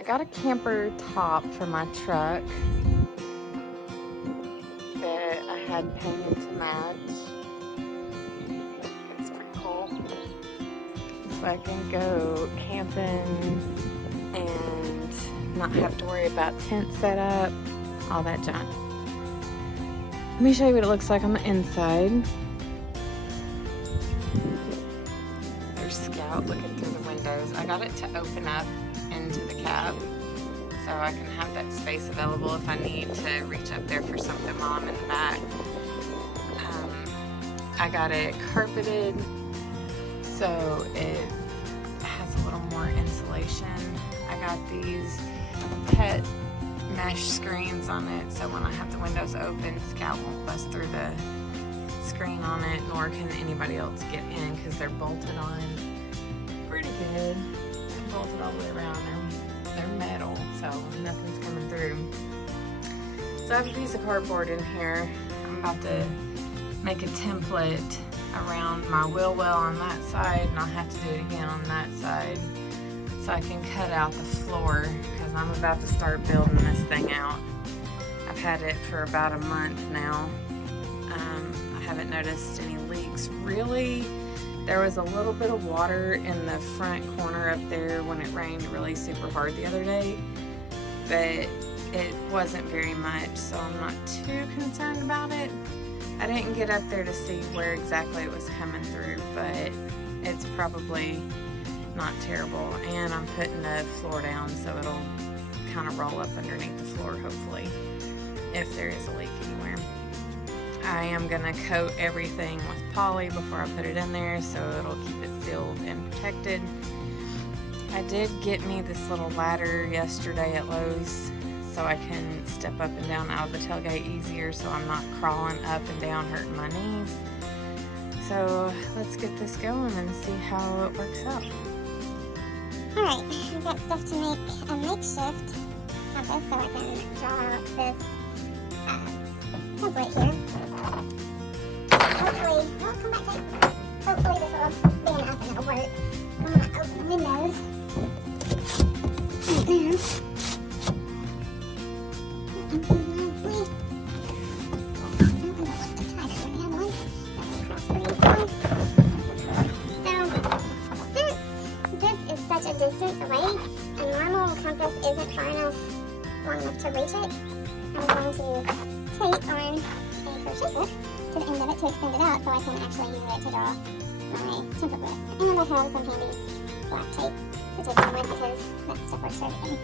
I got a camper top for my truck that I had painted to match. It's pretty cool. So I can go camping and not have to worry about tent setup, all that junk. Let me show you what it looks like on the inside. There's Scout looking through the windows. I got it to open up into the cab so I can have that space available if I need to reach up there for something while I'm in the back. I got it carpeted so it has a little more insulation. I got these pet mesh screens on it so when I have the windows open, Scout won't bust through the screen on it, nor can anybody else get in because they're bolted on pretty good. They're bolted all the way around. They're metal, so nothing's coming through. So I have a piece of cardboard in here. I'm about to make a template around my wheel well on that side, and I'll have to do it again on that side so I can cut out the floor because I'm about to start building this thing out. I've had it for about a month now. I haven't noticed any leaks really. There was a little bit of water in the front corner up there when it rained really super hard the other day, but it wasn't very much, so I'm not too concerned about it. I didn't get up there to see where exactly it was coming through, but it's probably not terrible. And I'm putting the floor down so it'll kind of roll up underneath the floor, hopefully, if there is a leak anywhere. I am gonna coat everything with poly before I put it in there so it'll keep it sealed and protected. I did get me this little ladder yesterday at Lowe's so I can step up and down out of the tailgate easier so I'm not crawling up and down hurting my knees. So let's get this going and see how it works out. Alright, I've got stuff to make a makeshift of this so I can draw out this template here. Hopefully, well, come back in. Hopefully this will be enough and it'll work. I'm going to open the windows. A distance away, a normal compass isn't far enough, long enough to reach it. I'm going to tape on a crochet hook to the end of it to extend it out so I can actually use it to draw my template with. And I have some handy black tape to tape on with because that stuff works for everything.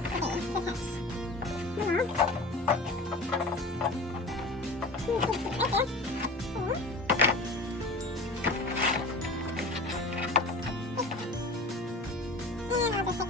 Okay, so let's do this. First I'm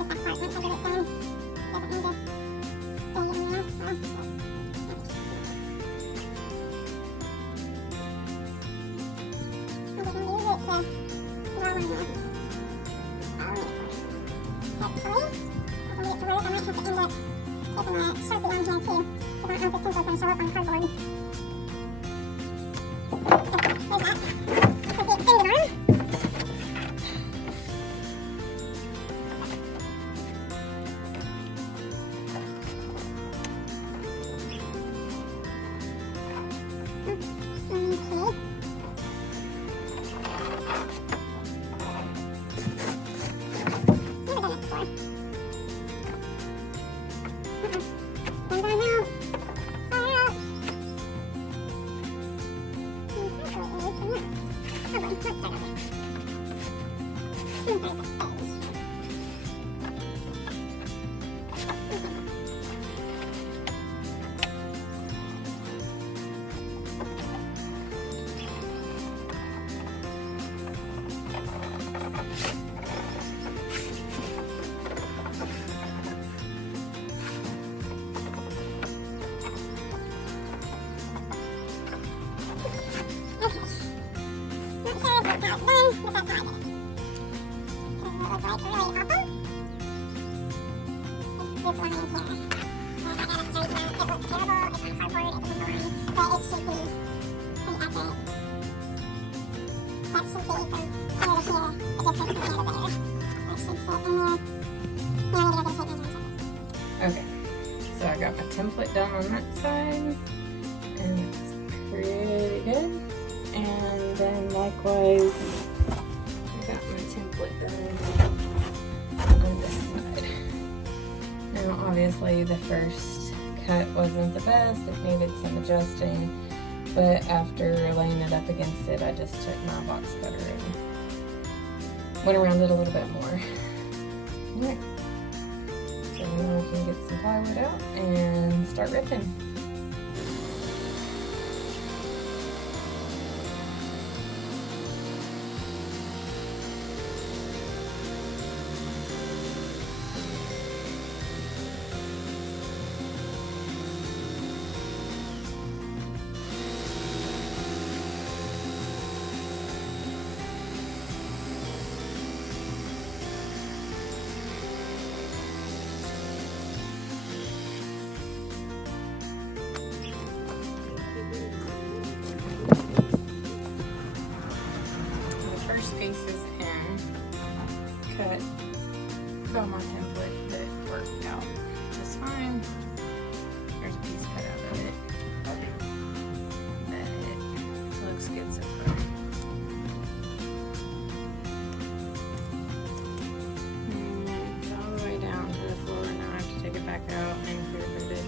going to see how long it's to attach the log. Right there. that should be from here to here, the distance from here to there. That should fit in there. Now I need to go get a tape measure and check it. Okay, so I got my template done on that side, and it's pretty good. And then likewise, I got my template done on this side. Now obviously the first cut wasn't the best, it needed some adjusting, but after laying it up against it, I just took my box cutter and went around it a little bit more. Alright. So now we can get some plywood out and start ripping. Pieces in, cut by my template that worked out just fine. There's a piece cut out of it, but it looks good so far. And it's all the way down to the floor. Now I have to take it back out and clear print it.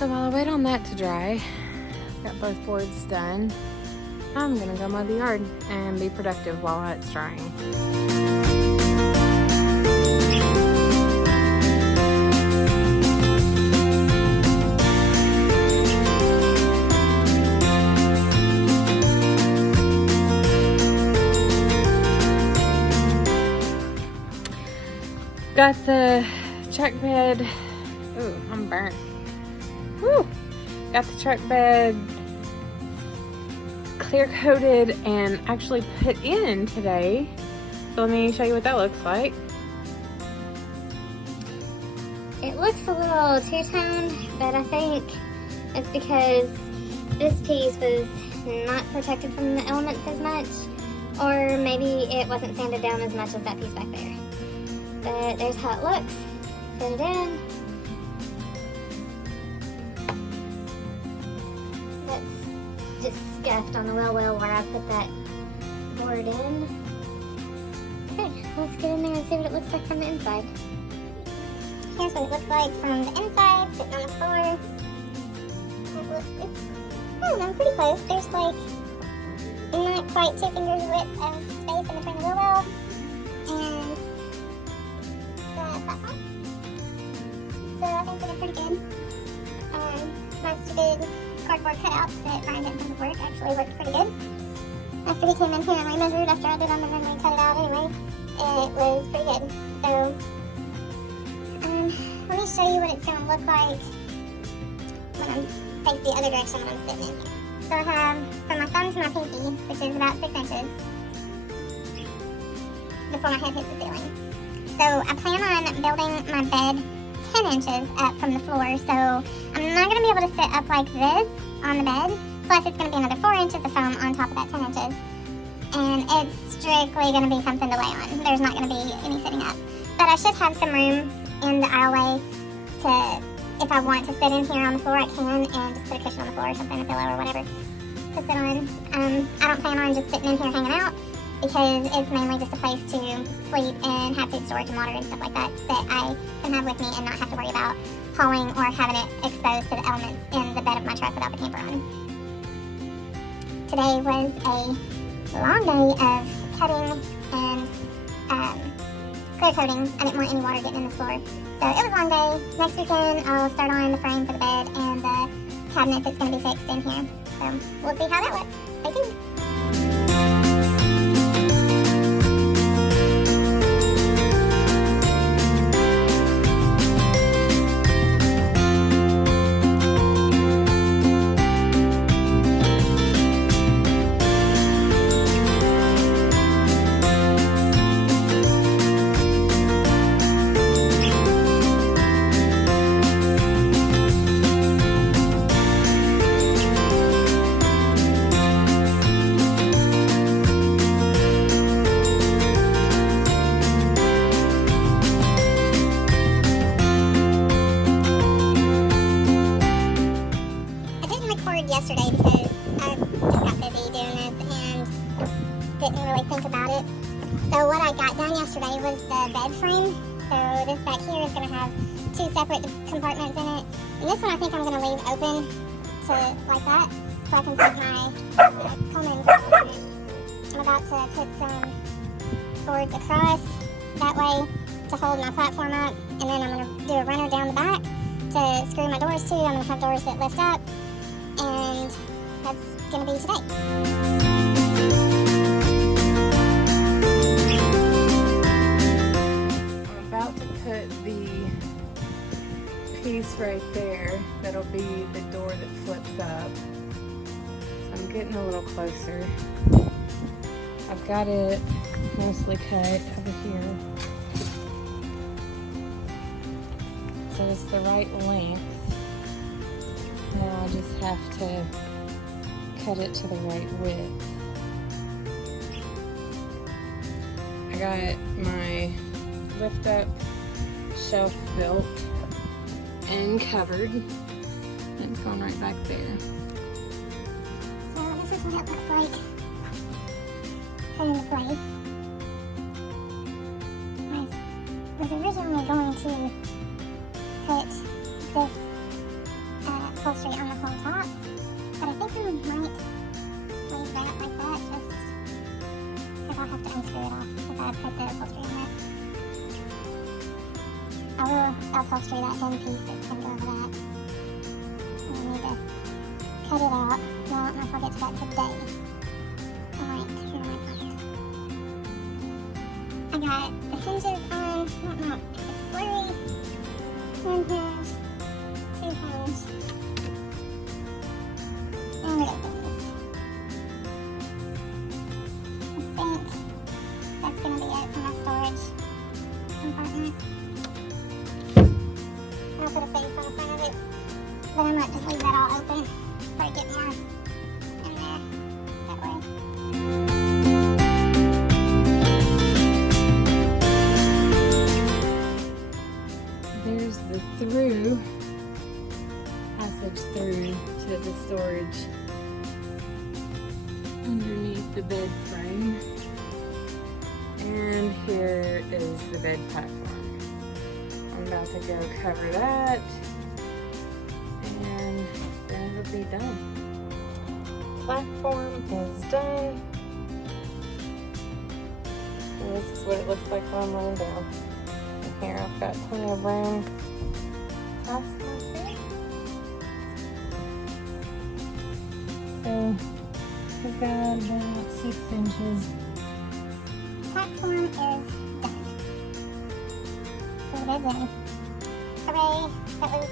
So while I wait on that to dry, got both boards done. I'm gonna go mow the yard and be productive while it's drying. Got the truck bed. Ooh, I'm burnt. Woo! Got the truck bed clear coated and actually put in today. So let me show you what that looks like. It looks a little two-toned, but I think it's because this piece was not protected from the elements as much, or maybe it wasn't sanded down as much as that piece back there. But there's how it looks. Put it in. That's just scuffed on the well where I put that board in. Okay, let's get in there and see what it looks like from the inside. Here's what it looks like from the inside, sitting on the floor. I don't know, pretty close. There's like not quite 2 fingers width of space in between the wheel well and the platform. So I think they did pretty good. My stupid cardboard cutouts that Brian didn't think would work actually worked pretty good. After he came in here and remeasured after I did them and then we cut it out anyway, it was pretty good. So let me show you what it's going to look like when I'm faced the other direction when I'm sitting in here. So I have from my thumb to my pinky, which is about 6 inches, before my head hits the ceiling. So I plan on building my bed 10 inches up from the floor, so I'm not going to be able to sit up like this on the bed, plus it's going to be another 4 inches of foam on top of that 10 inches. And it's strictly going to be something to lay on. There's not going to be any sitting up. But I should have some room in the aisleway to, if I want to sit in here on the floor, I can, and just put a cushion on the floor or something, a pillow or whatever to sit on. I don't plan on just sitting in here hanging out because it's mainly just a place to sleep and have food storage and water and stuff like that that I can have with me and not have to worry about hauling or having it exposed to the elements in the bed of my truck without the camper on. Today was a long day of cutting and clear coating. I didn't want any water getting in the floor. So it was a long day. Next weekend I'll start on the frame for the bed and the cabinet that's going to be fixed in here. So we'll see how that looks. Stay tuned. Yesterday because I just got busy doing this and didn't really think about it. So what I got done yesterday was the bed frame. So this back here is going to have 2 separate compartments in it. And this one I think I'm going to leave open to like that so I can put my common compartment. I'm about to put some boards across that way to hold my platform up, and then I'm going to do a runner down the back to screw my doors to. I'm going to have doors that lift up. And that's going to be today. I'm about to put the piece right there that'll be the door that flips up. So I'm getting a little closer. I've got it mostly cut over here. So it's the right length. Now I just have to cut it to the right width. I got my lift up shelf built and covered. And it's going right back there. So this is what it looks like put into place. I was originally going to put this upholstery on the whole top. But I think I might leave that like that just because I'll have to unscrew it off if I put the upholstery on it. I will upholstery that hem piece that's going to go over that. And I need to cut it out. No, I don't know if I'll get to that today. Alright, here am I pocket. I got the hinges on, I don't know if it's blurry. One hinge, two hinge, and it opens. I think that's going to be it for my storage compartment. I'll put a face on the front of it, but I might just leave that all open before I get more in there that way. There's the through passage through to the storage underneath the bed frame. And here is the bed platform. I'm about to go cover that and then it'll be done. Platform is done. And this is what it looks like when I'm laying down. And here I've got plenty of room. So we've got about 6 inches. Platform is done. So the bed's in. Hooray, that was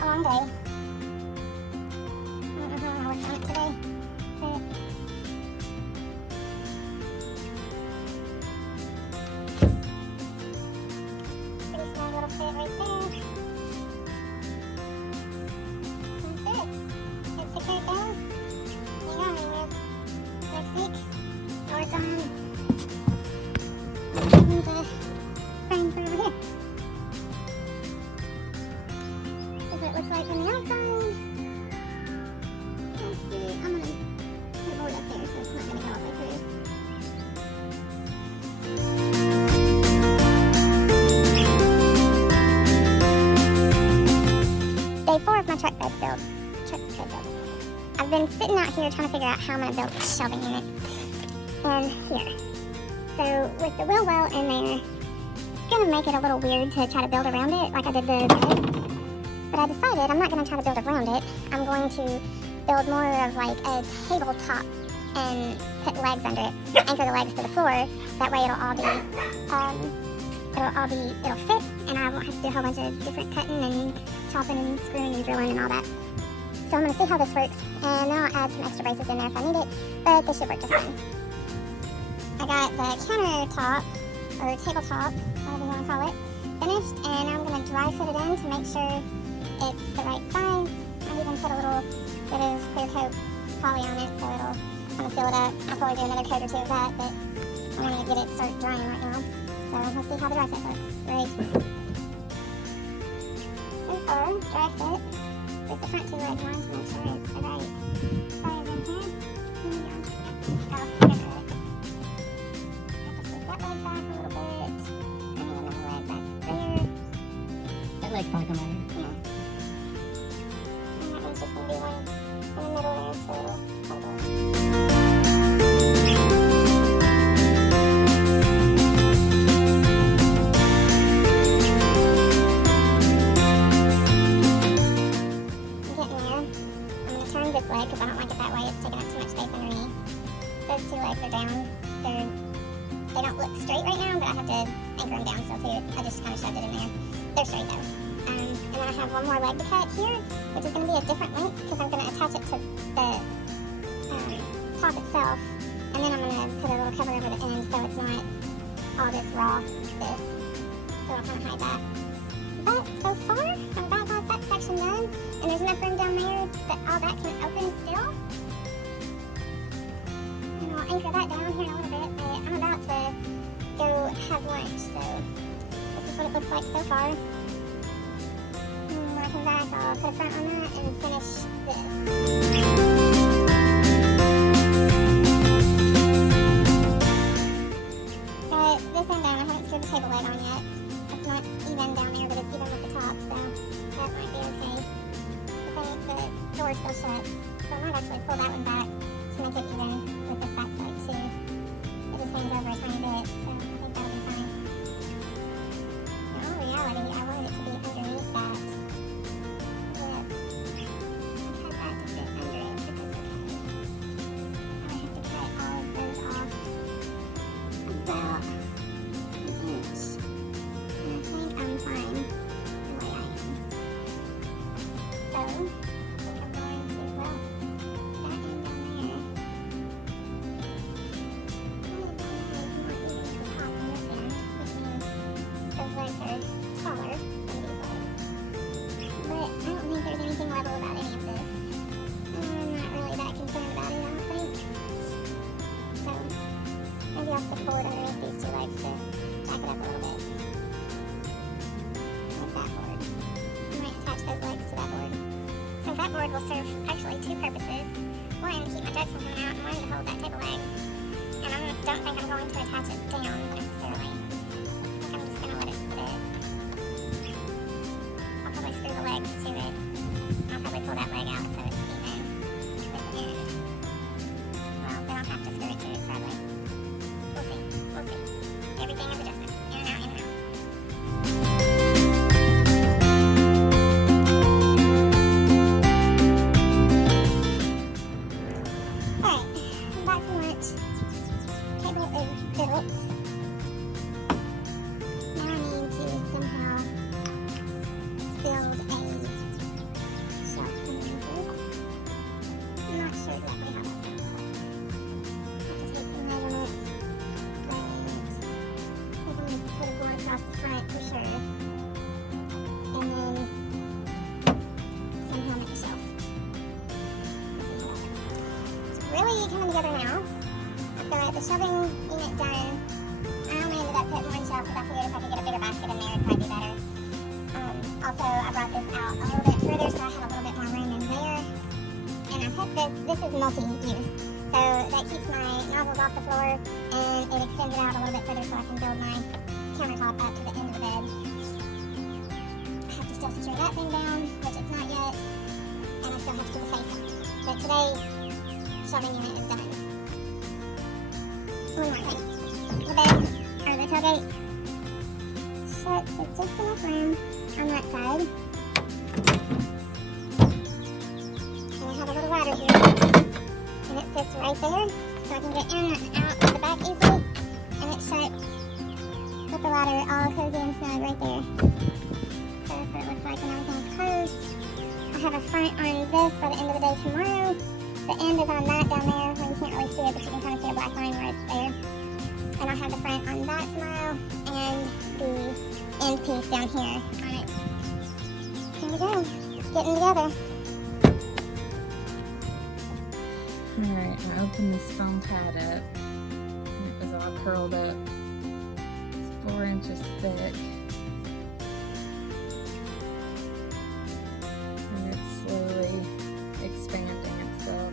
a long day. I don't know how I worked on it today, but pretty small little fit right there. That's it. It's secured down. Hang on, next week I'll work on the frame for over here. This is what it looks like from the outside. Let's see, I'm gonna put a board up there so it's not gonna go all the way through. Day 4 of my truck bed build. I've been sitting out here trying to figure out how I'm gonna build shelving in it. And here. So with the wheel well in there, it's gonna make it a little weird to try to build around it like I did the bed. But I decided I'm not gonna try to build around it. I'm going to build more of like a tabletop and put legs under it. Anchor the legs to the floor. That way it'll fit, and I won't have to do a whole bunch of different cutting and chopping and screwing and drilling and all that. So I'm gonna see how this works, and then I'll add some extra braces in there if I need it. But this should work just fine. I got the countertop, or tabletop, whatever you want to call it, finished, and I'm going to dry fit it in to make sure it's the right size. I even put a little bit of clear coat poly on it so it'll kind of fill it up. I'll probably do another coat or two of that, but I want to get it start drying right now. So let's see how the dry fit looks. Great. So far, dry fit with the front two legs on to make sure it's the right size in here. Here we go. Oh, that leg back a little bit, and then another leg back there. That leg's probably come out. Yeah. And that one's just going to be one in the middle there, so it'll hold on. This leg because I don't like it that way. It's taking up too much space underneath. Those two legs are down. They don't look straight right now, but I have to anchor them down still too. I just kind of shoved it in there. They're straight though. And then I have one more leg to cut here, which is going to be a different length because I'm going to attach it to the top itself. And then I'm going to put a little cover over the end so it's not all this raw. So it'll kind of hide that. But so far, I'm about got that section done, and there's enough room down there that all that can open still. And I'll anchor that down here in a little bit, but I'm about to go have lunch, so this is what it looks like so far. And when I come back, I'll put a front on that and finish this. Got this end down. I haven't screwed the table leg on yet. It's not even down there, but it's even with the top, so that might be okay. But then off the board underneath these two legs to jack it up a little bit. Like that board. I might attach those legs to that board. So that board will serve actually two purposes. One, keep my jugs from coming out, and one, to hold that table leg. And I don't think I'm going to attach it down necessarily. I think I'm just going to let it sit. I'll probably screw the legs to it. I'll probably pull that leg out so it's even with the end. Well, then I'll have to screw it to it probably. We'll see. We'll see. Everything is adjustments. In and out, in and out. Alright, back from lunch. Table is built. Now I need to somehow build a shelf underneath. I'm not sure exactly how that's going to look. I have to take some measurements. And I think I'm going to put a board across the front for sure. And then somehow make a shelf. It's really coming together now. I've got the shelving unit done. I only ended up putting one shelf because I figured if I could get a bigger basket in there, it'd probably be better. Also, I brought this out a little bit further so I have a little bit more room in there. And I put this is multi-use. So that keeps my nozzles off the floor and it extends it out a little bit further so I can build my countertop up to the end of the bed. I have to still secure that thing down, which it's not yet. And I still have to put the face on. But today, shelving unit is done. One more thing. The bed, or the tailgate, shuts with just enough room on that side. And I have a little ladder here. And it sits right there. So I can get in and out of the back easily. And it shuts with the ladder all cozy and snug right there. So that's what it looks like when everything's closed. I have a front on this by the end of the day tomorrow. The end is on that down there where you can't really see it, but you can kind of see a black line where it's there. And I'll have the front on that tomorrow and the end piece down here on it. Here we go. It's getting together. Alright, I opened this foam pad up and it was all curled up. It's 4 inches thick. And it's slowly expanding itself.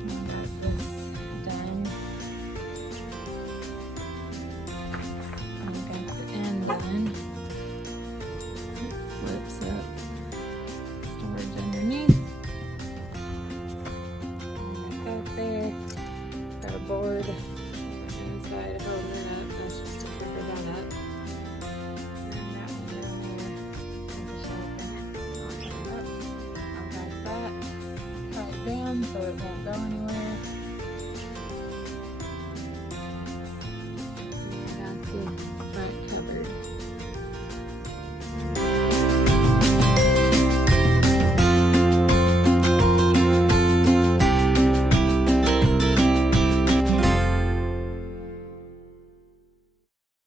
I got this done. I got the end done. It flips up. Storage underneath. Got that there. Got a board inside holding it up. That's just to cover that up. And that one down there has a shelf in it. I'll get it up. I'll got that tied down so it won't go anywhere.